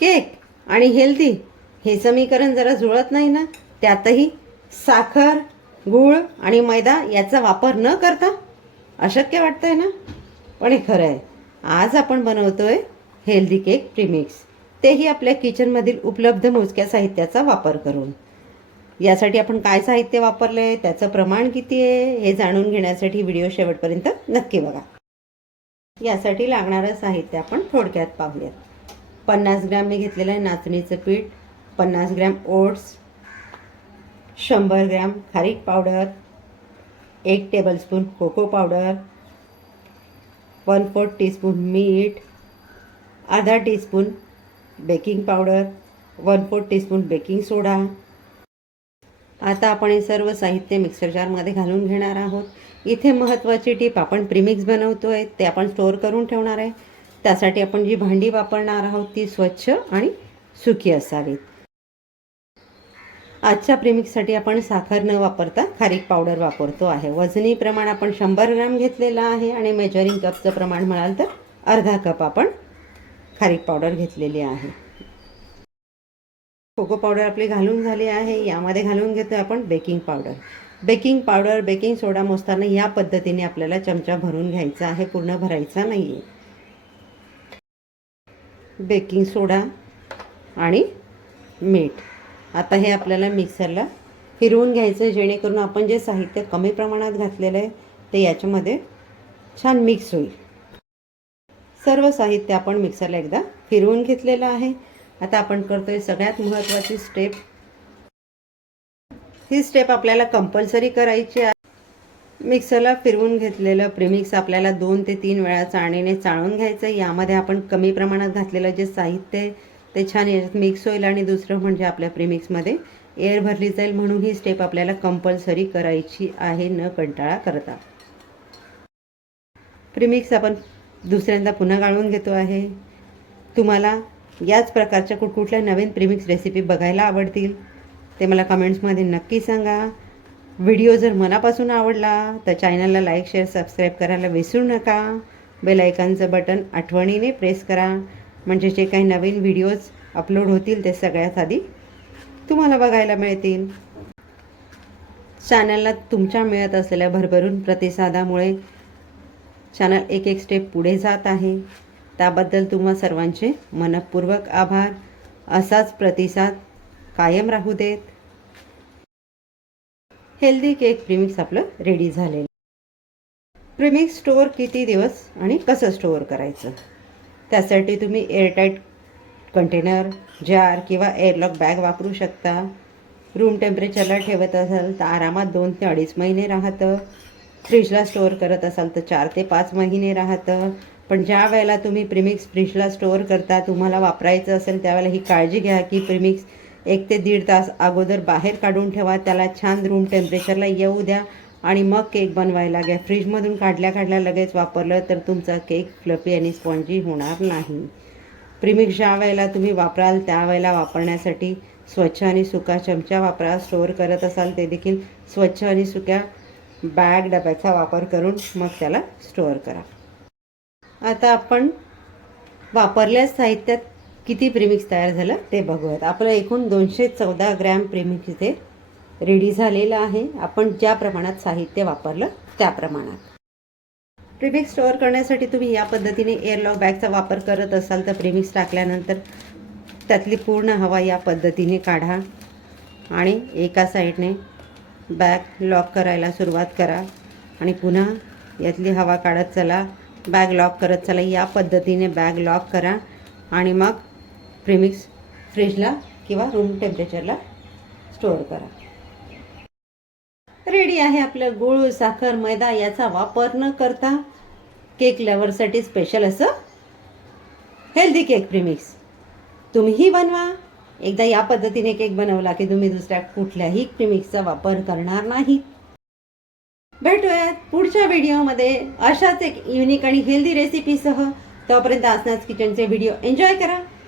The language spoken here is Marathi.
केक आणि हेल्दी हे समीकरण जरा जुळत नाही ना? त्यातही साखर, गूळ आणि मैदा याचा वापर न करता अशक्य वाटतंय ना? पण हे खरं आहे. आज आपण बनवतोय हेल्दी केक प्रीमिक्स, तेही आपल्या किचनमधील उपलब्ध मोजक्या साहित्याचा वापर करून. यासाठी आपण काय साहित्य वापरले, त्याचं प्रमाण किती आहे हे जाणून घेण्यासाठी व्हिडिओ शेवटपर्यंत नक्की बघा. यासाठी लागणारं साहित्य आपण थोडक्यात पाहूयात. 50 ग्रॅम मी घेतलेलं आहे नाचणीचं पीठ, 50 ग्रॅम ओट्स, 100 ग्रॅम खारीक powder, 1 tablespoon cocoa powder, 1/4 teaspoon मीठ, अर्धा teaspoon baking powder, 1/4 teaspoon baking soda. आता आपण हे सर्व साहित्य मिक्सर जारमध्ये घालून घेणार आहोत. इथे महत्त्वाची टीप, आपण प्रीमिक्स बनवतोय ते आपण स्टोअर करून ठेवणार आहे. त्यासाठी आपण जी भांडी वापरणार आहोत ती स्वच्छ आणि सुकी असावीत. आजच्या प्रीमिक्ससाठी आपण साखर न वापरता खारीक पावडर वापरतो आहे. वजनी प्रमाण आपण 100 ग्रॅम घेतलेलं आहे आणि मेजरिंग कपचं प्रमाण म्हणाल तर अर्धा कप आपण खारीक पावडर घेतलेली आहे. कोको पावडर आपली घालून झाली आहे. यामध्ये घालून घेतो आपण baking powder. Baking powder, baking soda मोजताना या पद्धतीने आपल्याला चमचा भरून घ्यायचा आहे, पूर्ण भरायचा नाही आहे. बेकिंग सोडा आणि मीठ. आता हे आपल्याला मिक्सरला फिरवून घ्यायचं, जेणेकरून आपण जे साहित्य कमी प्रमाणात घातलेलं आहे ते याच्यामध्ये छान मिक्स होईल. सर्व साहित्य आपण मिक्सरला एकदा फिरवून घेतलेलं आहे. आता आपण करतोय सगळ्यात महत्त्वाची स्टेप. ही स्टेप आपल्याला कंपल्सरी करायची आहे. मिक्सरला फिरवून घेतलेलं प्रीमिक्स आपल्याला 2 ते 3 वेळा चाळणीने चाळून घ्यायचं. यामध्ये आपण कमी प्रमाणात घातलेलं जे साहित्य आहे ते छान याच्यात मिक्स होईल आणि दुसरं म्हणजे आपल्या प्रीमिक्समध्ये एअर भरली जाईल, म्हणून ही स्टेप आपल्याला कंपल्सरी करायची आहे, न कंटाळा करता. प्रीमिक्स आपण दुसऱ्यांदा पुन्हा गाळून घेतो आहे. तुम्हाला याच प्रकारच्या कुठकुठल्या नवीन प्रीमिक्स रेसिपी बघायला आवडतील ते मला कमेंट्समध्ये नक्की सांगा. व्हिडिओ जर मनापासून आवडला तर चॅनलला लाईक, शेअर, सबस्क्राईब करायला विसरू नका. बेल आयकॉनचं बटन आठवणीने प्रेस करा, म्हणजे जे काही नवीन व्हिडिओज अपलोड होतील ते सगळ्यात आधी तुम्हाला बघायला मिळतील. चॅनलला तुमच्या मिळत असलेल्या भरभरून प्रतिसादामुळे चॅनल एक स्टेप पुढे जात आहे. त्याबद्दल तुम्हा सर्वांचे मनःपूर्वक आभार. असाच प्रतिसाद कायम राहू देत. हेल्दी केक प्रीमिक्स आपलं रेडी झालेलं. प्रीमिक्स स्टोअर किती दिवस आणि कसं स्टोअर करायचं, त्यासाठी तुम्ही एअरटाईट कंटेनर, जार किंवा एअरलॉक बॅग वापरू शकता. रूम टेम्परेचरला ठेवत असाल तर आरामात 2 ते 2.5 महिने राहतं. फ्रीजला स्टोअर करत असाल तर 4 ते 5 महिने राहतं. पण ज्या वेळेला तुम्ही प्रीमिक्स फ्रीजला स्टोअर करता, तुम्हाला वापरायचं असेल त्यावेळेला ही काळजी घ्या की प्रीमिक्स 1 ते 1.5 तास अगोदर बाहेर काढून ठेवा. त्याला छान रूम टेम्परेचरला येऊ द्या आणि मग केक बनवायला घ्या. फ्रीजमधून काढल्या लगेच वापरलं तर तुमचा केक फ्लफी आणि स्पॉन्जी होणार नाही. प्रीमिक्स ज्या वेळेला तुम्ही वापराल त्यावेळेला वापरण्यासाठी स्वच्छ आणि सुका चमचा वापरा. स्टोअर करत असाल ते देखील स्वच्छ आणि सुक्या बॅग, डब्याचा वापर करून मग त्याला स्टोअर करा. आता आपण वापरल्या साहित्यात किती प्रीमिक्स तयार झालं ते बघूयात. आपलं एकूण 214 ग्रॅम प्रीमिक्स इथे रेडी झालेलं आहे. आपण ज्या प्रमाणात साहित्य वापरलं त्या प्रमाणात. प्रीमिक्स स्टोअर करण्यासाठी तुम्ही या पद्धतीने एअरलॉक बॅगचा वापर करत असाल तर प्रीमिक्स टाकल्यानंतर त्यातली पूर्ण हवा या पद्धतीने काढा आणि एका साईडने बॅग लॉक करायला सुरुवात करा आणि पुन्हा यातली हवा काढत चला, बॅग लॉक करत चला. या पद्धतीने बॅग लॉक करा आणि मग प्रीमिक्स फ्रीजला किंवा रूम टेम्परेचरला स्टोअर करा. रेडी आहे आपलं गूळ, साखर, मैदा याचा वापर न करता केक लव्हरसाठी स्पेशल असं हेल्दी केक प्रीमिक्स. तुम्हीही बनवा. एकदा या पद्धतीने केक बनवला की तुम्ही दुसऱ्या कुठल्याही प्रीमिक्सचा वापर करणार नाही. भेटूयात पुढच्या व्हिडिओमध्ये अशाच एक युनिक आणि हेल्दी रेसिपीसह. तोपर्यंत आसनास किचनचे व्हिडिओ एन्जॉय करा.